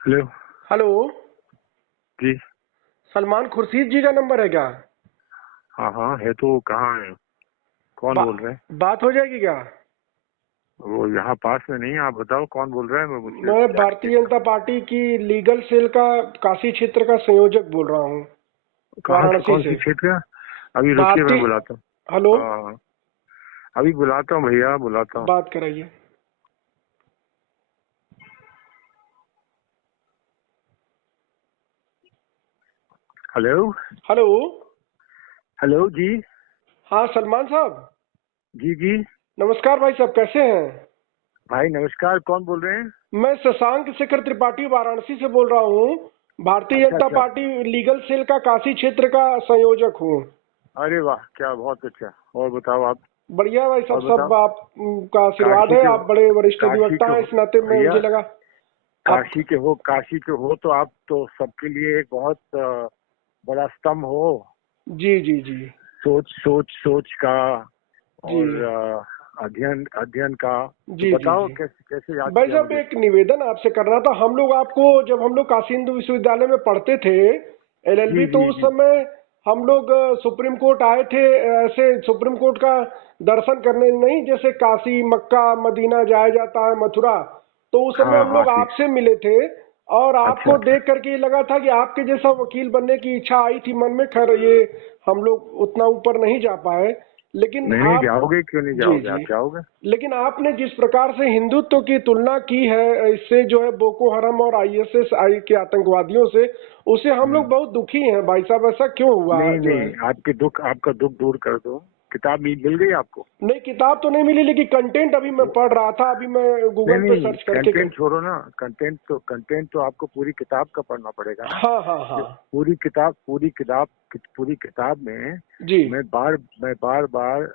Hello. Hello. जी। सलमान खुर्शीद जी का number है क्या? हाँ हाँ है तो कहाँ है? कौन बा, बोल रहे हैं? बात हो जाएगी क्या? वो यहाँ पास में नहीं है। आप बताओ कौन बोल रहा है, मैं मुझसे मैं जानकारी भारतीय जनता पार्टी की लीगल सेल का काशी क्षेत्र का संयोजक बोल रहा हूँ, कहाँ से, वाराणसी कौन सी से। क्षेत्र है? अभी रुकिए, मैं भारतीय। बुलाता हूँ। हेलो। हाँ, अभी बुलाता हूँ भैया, बुलाता हूँ। बात कराइए। हेलो। हेलो। हेलो जी। हाँ सलमान साहब। जी जी। नमस्कार भाई साहब, कैसे हैं? भाई नमस्कार, कौन बोल रहे हैं? मैं शशांक शेखर त्रिपाठी वाराणसी से बोल रहा हूँ। भारतीय अच्छा जनता अच्छा। पार्टी लीगल सेल का काशी क्षेत्र का संयोजक हूँ। अरे वाह, क्या बहुत अच्छा। और बताओ आप। बढ़िया भाई साहब, और बताओ। सब आपका आशीर्वाद काशी है। के आप बड़े वरिष्ठ काशी अधिवक्ता के हैं, हो इस नाते में भैया। मुझे लगा आप। काशी के हो तो आप तो सबके लिए एक बहुत बड़ा स्तंभ हो। जी जी जी। सोच सोच सोच का जी और अध्ययन अध्ययन का। तो जी जी बताओ जी। कैसे कैसे याद भाई किया साहब, मुझे? एक निवेदन आपसे करना था। हम लोग आपको, जब हम लोग काशी हिंदू विश्वविद्यालय में पढ़ते थे जी एलएलबी, तो जी उस जी। समय हम लोग सुप्रीम कोर्ट आए थे। ऐसे सुप्रीम कोर्ट का दर्शन करने, नहीं जैसे काशी मक्का मदीना जाया जाता है, मथुरा। तो उस समय हाँ हम हाँ लोग ठीक। आपसे मिले थे। और अच्छा आपको अच्छा। देख करके ये लगा था कि आपके जैसा वकील बनने की इच्छा आई थी मन में। खैर ये हम लोग उतना ऊपर नहीं जा पाए, लेकिन नहीं नहीं, आप। जाओगे क्यों नहीं जी जाओगे, आप जी। जाओगे। लेकिन आपने जिस प्रकार से हिंदुत्व की तुलना की है इससे, जो है बोको हरम और आईएसआई के आतंकवादियों से, उससे हम लोग हम्म। बहुत दुखी हैं भाई साहब। ऐसा क्यों हुआ नहीं जो है? नहीं, आपका दुख दूर कर दो। किताब मिल गई आपको? नहीं, किताब तो नहीं मिली, लेकिन कंटेंट अभी मैं वो पढ़ रहा था। अभी मैं नहीं गूगल पे नहीं, सर्च करके कंटेंट छोड़ो ना। कंटेंट तो आपको पूरी किताब का पढ़ना पड़ेगा ना। हाँ हाँ हाँ। जो पूरी किताब में जी मैं बार बार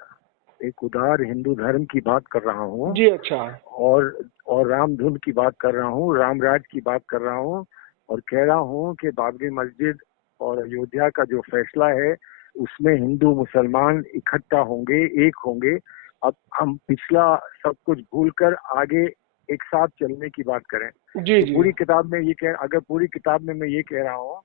एक उदार हिंदू धर्म की बात कर रहा हूँ। जी। अच्छा। और और राम धुन की बात कर रहा हूँ, राम राज की बात कर रहा हूँ। और कह रहा हूँ कि बाबरी मस्जिद और अयोध्या का जो फैसला है उसमें हिंदू मुसलमान इकट्ठा होंगे, एक होंगे। अब हम पिछला सब कुछ भूलकर आगे एक साथ चलने की बात करें। जी तो जी। अगर पूरी किताब में मैं ये कह रहा हूँ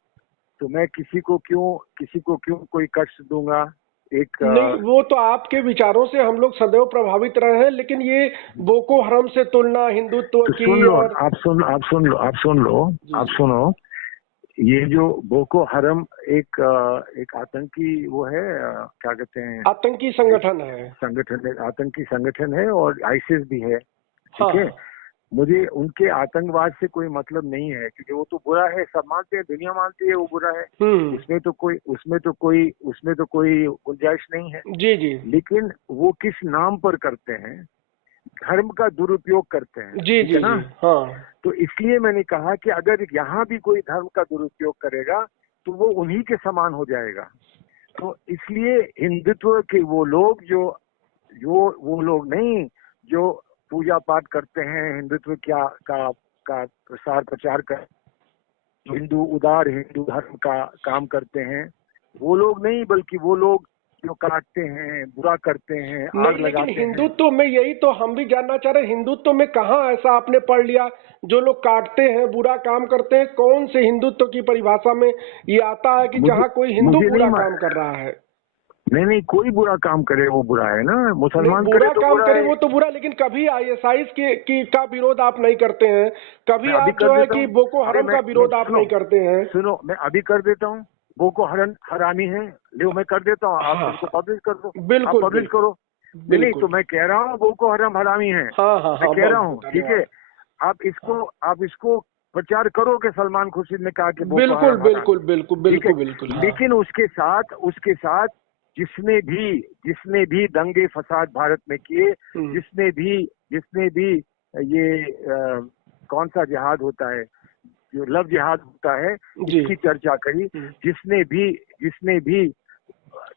तो मैं किसी को क्यों कोई कष्ट दूंगा। एक नहीं, वो तो आपके विचारों से हम लोग सदैव प्रभावित रहे हैं, लेकिन ये बोको हरम से तुलना हिंदुत्व तो की सुन लो, और। जी आप जी। सुनो। ये जो बोको हरम एक आतंकी वो है, क्या कहते हैं, आतंकी एक संगठन है। संगठन है, आतंकी संगठन है और आईसिस भी है। ठीक है। हाँ। मुझे उनके आतंकवाद से कोई मतलब नहीं है, क्योंकि वो तो बुरा है, सब मानते हैं, दुनिया मानती है वो बुरा है। हम्म। उसमें तो कोई गुंजाइश नहीं है। जी जी लेकिन वो किस नाम पर करते हैं? धर्म का दुरुपयोग करते हैं, जी ठीक है जी ना। जी। हाँ। तो इसलिए मैंने कहा कि अगर यहाँ भी कोई धर्म का दुरुपयोग करेगा तो वो उन्हीं के समान हो जाएगा। तो इसलिए हिंदुत्व के वो लोग जो वो लोग नहीं, जो पूजा पाठ करते हैं, हिंदुत्व का प्रसार प्रचार कर, उदार हिंदू धर्म का काम करते हैं, वो लोग नहीं, बल्कि वो लोग जो काटते हैं, बुरा करते हैं, नहीं, आग लेकिन लगाते हैं। हिंदुत्व में यही तो हम भी जानना चाह रहे हैं। हिंदुत्व में कहाँ ऐसा आपने पढ़ लिया? जो लोग काटते हैं, बुरा काम करते हैं, कौन से हिंदुत्व की परिभाषा में ये आता है कि मुझे जहाँ कोई हिंदू मुझे नहीं बुरा मा- काम कर रहा है? नहीं नहीं, कोई बुरा काम करे वो बुरा है ना, नहीं, मुसलमान करे बुरा तो काम बुरा करे है। वो तो बुरा, लेकिन कभी आईएसआई का विरोध आप नहीं करते हैं। मैं कभी अभी आप कर जो है देता कि हूँ। बोको अरे हरम मैं का मैं विरोध आप सुनो नहीं करते हैं। सुनो, मैं अभी कर देता हूँ। बोको हरन हरामी है, ले मैं कर देता हूँ, आप हाँ उसको हाँ। पब्लिश कर दो। आप बिल्कुल पब्लिश बिल्कुल। करो। नहीं नहीं, तो बिल्कुल। मैं कह रहा हूँ बोको हराम हरामी है। हाँ हाँ मैं हाँ, कह बहुत रहा बहुत हूँ, ठीक है। धन्यवाद। हाँ। आप इसको प्रचार करो कि सलमान खुर्शीद ने कहा कि बोको बिल्कुल हराम हरामी बिल्कुल है। बिल्कुल ठीक है। बिल्कुल बिल्कुल। हाँ। लेकिन उसके साथ जिसने भी दंगे फसाद भारत में किए, हम्म। जिसने भी ये कौन सा जिहाद होता है, जो लव जिहाद होता है, जी। इसकी चर्चा करी। हम्म। जिसने भी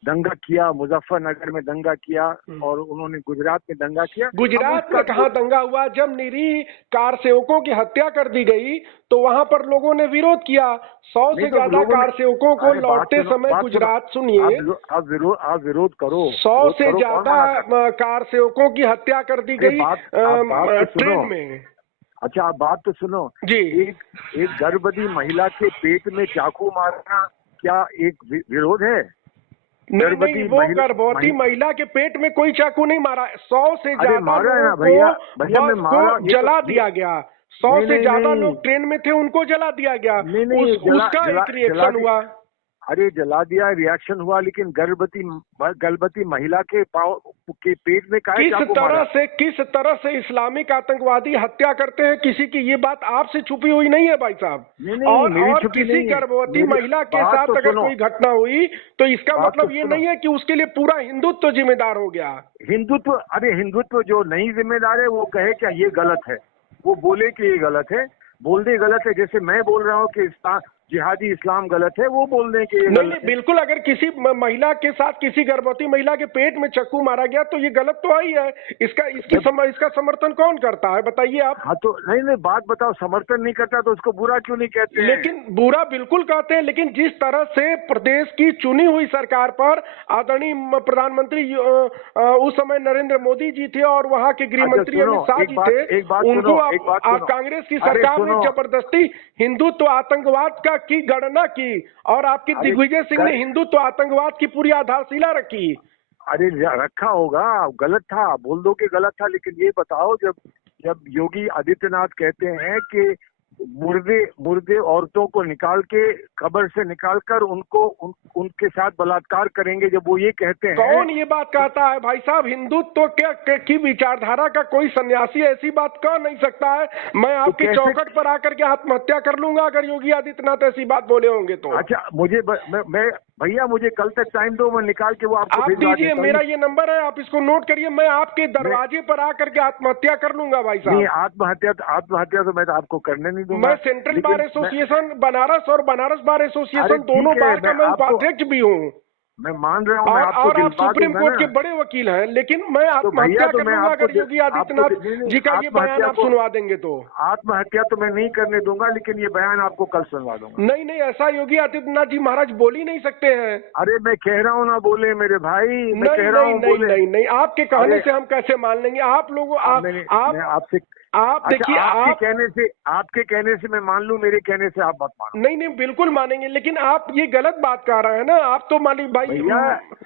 दंगा किया, मुजफ्फरनगर में दंगा किया हम्म। और उन्होंने गुजरात में दंगा किया। हम गुजरात उसका में कहाँ दंगा हुआ? जब निरीह कार सेवकों की हत्या कर दी गई तो वहां पर लोगों ने विरोध किया। 100 नहीं से तो ज्यादा लोगों ने, कार सेवकों को अरे लौटते समय बात सुनो। गुजरात, सुनिए। आप विरोध करो। 100 विरोध से करो, कौन ज्यादा मना कर। कार सेवकों की हत्या कर दी अरे गई आप बात तो सुनो। ट्रेन में। अच्छा आप बात तो सुनो जी। एक गर्भवती महिला के पेट में चाकू मारना क्या एक विरोध है? नहीं, वो गर्भवती महिला के पेट में कोई चाकू नहीं मारा, 100 से अरे ज्यादा मारा है ना लोगों भैया, को भैया मैं बस मारा को जला दिया गया। 100 नहीं से नहीं ज्यादा नहीं लोग ट्रेन में थे, उनको जला दिया गया। नहीं उसका एक रिएक्शन हुआ। अरे जला दिया, रिएक्शन हुआ, लेकिन गर्भवती महिला के पाँव के पेट में काहे चाकू मारा? किस तरह से इस्लामिक आतंकवादी हत्या करते हैं किसी की, ये बात आपसे छुपी हुई नहीं है भाई साहब। नहीं, और किसी गर्भवती महिला के साथ अगर कोई घटना हुई तो इसका मतलब ये नहीं है कि उसके लिए पूरा हिंदुत्व जिम्मेदार हो गया। हिंदुत्व, अरे हिंदुत्व जो नहीं जिम्मेदार है वो कहे क्या ये गलत है, वो बोले कि ये गलत है, बोलने गलत है। जैसे मैं बोल रहा हूँ कि जिहादी इस्लाम गलत है, वो बोल दें कि ये नहीं, बिल्कुल। अगर किसी महिला के साथ किसी गर्भवती महिला के पेट में चाकू मारा गया तो ये गलत तो आई है। इसका समर्थन कौन करता है बताइए आप? हाँ तो नहीं बात बताओ, समर्थन नहीं करता तो उसको बुरा क्यों नहीं कहते हैं? लेकिन बुरा बिल्कुल कहते हैं, लेकिन जिस तरह से प्रदेश की चुनी हुई सरकार पर आदरणीय प्रधानमंत्री उस समय नरेंद्र मोदी जी थे और वहाँ के गृह मंत्री अमित शाह जी थे, उनको आप कांग्रेस की सरकार ने जबरदस्ती हिंदुत्व आतंकवाद का की गणना की और आपकी दिग्विजय सिंह ने हिंदुत्व आतंकवाद की पूरी आधारशिला रखी। अरे रखा होगा, गलत था, बोल दो कि गलत था, लेकिन ये बताओ जब योगी आदित्यनाथ कहते हैं कि मुर्दे औरतों को निकाल के कब्र से निकालकर उनके साथ बलात्कार करेंगे, जब वो ये कहते हैं। कौन ये बात कहता है भाई साहब? हिंदुत्व की विचारधारा का कोई सन्यासी ऐसी बात कह नहीं सकता है। मैं आपके चौखट पर आकर के आत्महत्या कर लूंगा अगर योगी आदित्यनाथ ऐसी बात बोले होंगे तो। अच्छा मैं भैया मुझे कल तक टाइम दो, मैं निकाल के वो आपको भिजवा दीजिए। मेरा ये नंबर है, आप इसको नोट करिए। मैं आपके दरवाजे पर आकर के आत्महत्या कर लूंगा भाई साहब। नहीं, आत्महत्या तो मैं तो आपको करने नहीं दूंगा। मैं सेंट्रल बार एसोसिएशन बनारस और बनारस बार एसोसिएशन दोनों बार का मैं उपाध्यक्ष भी हूँ। मैं मान रहा हूँ, और आप सुप्रीम कोर्ट के बड़े वकील हैं, लेकिन मैं आत्महत्या कर लूंगा अगर योगी आदित्यनाथ जी का ये बयान आप सुनवा देंगे तो। आत्महत्या तो मैं नहीं करने दूंगा, लेकिन ये बयान आपको कल सुनवा दूंगा। नहीं, ऐसा योगी आदित्यनाथ जी महाराज बोल ही नहीं सकते हैं। अरे मैं कह रहा हूँ ना बोले मेरे भाई, मैं कह रहा हूँ नहीं, आपके कहने से हम कैसे मान लेंगे? आप लोगों आपसे आप देखिए, आपके कहने से मैं मान लूं, मेरे कहने से आप मत मानो। नहीं, बिल्कुल मानेंगे, लेकिन आप ये गलत बात कर रहे हैं ना। आप तो मानी भाई भैया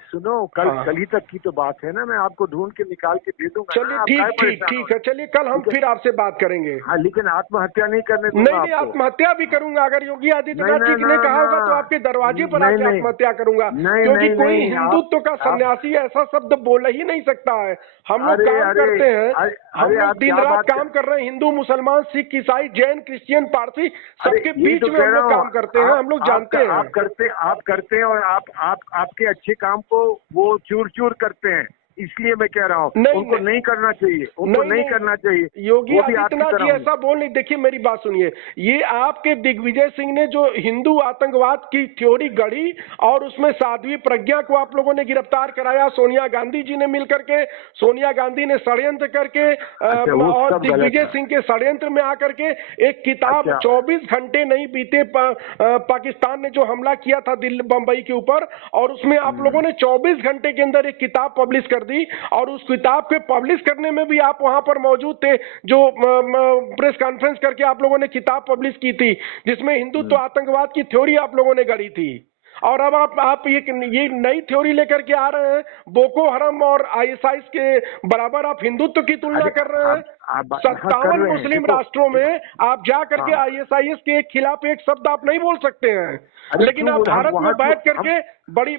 सुनो, कल ही तक की तो बात है ना, मैं आपको ढूंढ के निकाल के दे दूंगा। चलिए ठीक है, चलिए कल हम फिर आपसे बात करेंगे। हाँ, लेकिन आत्महत्या नहीं करने दूंगा। नहीं, आत्महत्या भी करूंगा अगर योगी आदित्यनाथ जी ने कहा होगा तो आपके दरवाजे पर आके आत्महत्या करूंगा, क्योंकि कोई हिंदुत्व का सन्यासी ऐसा शब्द बोल ही नहीं सकता है। हम लोग काम करते हैं, हम लोग दिन रात काम कर रहे हैं। हिंदू, मुसलमान, सिख, ईसाई, जैन, क्रिश्चियन, पारसी, सबके बीच में हम लोग काम करते हैं। हम लोग जानते हैं आप करते हैं और आपके अच्छे काम को वो चूर चूर करते हैं, इसलिए मैं कह रहा हूँ उनको नहीं करना चाहिए, उनको नहीं करना चाहिए। योगी आदित्यनाथ जी ऐसा बोल नहीं। देखिए मेरी बात सुनिए, ये आपके दिग्विजय सिंह ने जो हिंदू आतंकवाद की थ्योरी गढ़ी और उसमें साध्वी प्रज्ञा को आप लोगों ने गिरफ्तार कराया, सोनिया गांधी जी ने मिलकर के, सोनिया गांधी ने षड्यंत्र करके और दिग्विजय सिंह के षड्यंत्र में आकर के एक किताब 24 घंटे नहीं बीते पाकिस्तान ने जो हमला किया था दिल्ली बंबई के ऊपर, और उसमें आप लोगों ने 24 घंटे के अंदर एक किताब पब्लिश कर दी, और उस किताब के पब्लिश करने में भी आप वहां पर मौजूद थे, जो प्रेस कॉन्फ्रेंस करके आप लोगों ने किताब पब्लिश की थी जिसमें हिंदुत्व आतंकवाद की थ्योरी आप लोगों ने गढ़ी थी। और अब आप ये नई थ्योरी लेकर के आ रहे हैं, बोको हरम और आईएसआई के बराबर आप हिंदुत्व की तुलना कर रहे हैं। 57 मुस्लिम राष्ट्रों में आप जा करके आईएसआईएस के खिलाफ एक शब्द आप नहीं बोल सकते हैं, लेकिन आप भारत में बैठ करके बड़ी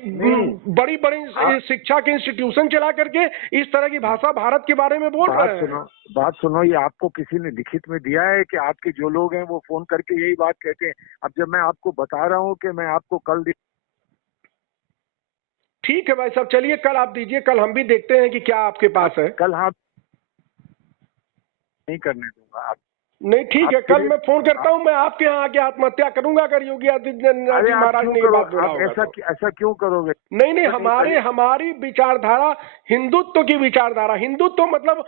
शिक्षा के इंस्टीट्यूशन चला करके इस तरह की भाषा भारत के बारे में बोल रहे हैं। बात सुनो, ये आपको किसी ने लिखित में दिया है कि आपके जो लोग हैं वो फोन करके यही बात कहते हैं? अब जब मैं आपको बता रहा हूँ कि मैं आपको कल ठीक है भाई साहब, चलिए कल आप दीजिए, कल हम भी देखते हैं कि क्या आपके पास है। कल आप नहीं करने दूंगा। नहीं ठीक है, कल मैं फोन करता हूं, मैं आपके यहाँ आके आत्महत्या करूंगा अगर योगी आदित्यनाथ जी महाराज ने ये बात बोला होगा। ऐसा क्यों करोगे? नहीं, हमारी विचारधारा हिंदुत्व की विचारधारा। हिंदुत्व मतलब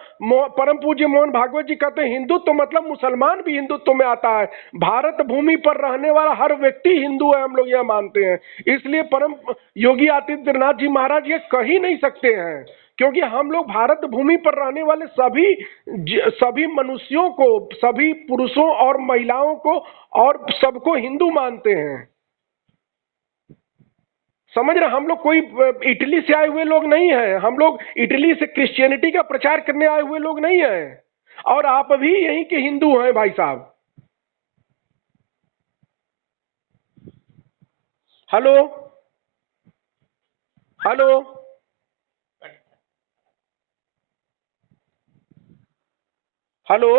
परम पूज्य मोहन भागवत जी कहते हैं, हिंदुत्व मतलब मुसलमान भी हिंदुत्व में आता है। भारत भूमि पर रहने वाला हर व्यक्ति हिंदू है, हम लोग यह मानते हैं। इसलिए परम योगी आदित्यनाथ जी महाराज ये कह ही नहीं सकते हैं क्योंकि हम लोग भारत भूमि पर रहने वाले सभी मनुष्यों को, सभी पुरुषों और महिलाओं को और सबको हिंदू मानते हैं। समझ रहे, हम लोग कोई इटली से आए हुए लोग नहीं हैं, हम लोग इटली से क्रिश्चियनिटी का प्रचार करने आए हुए लोग नहीं हैं, और आप भी यहीं के हिंदू हैं भाई साहब। Hello hello hello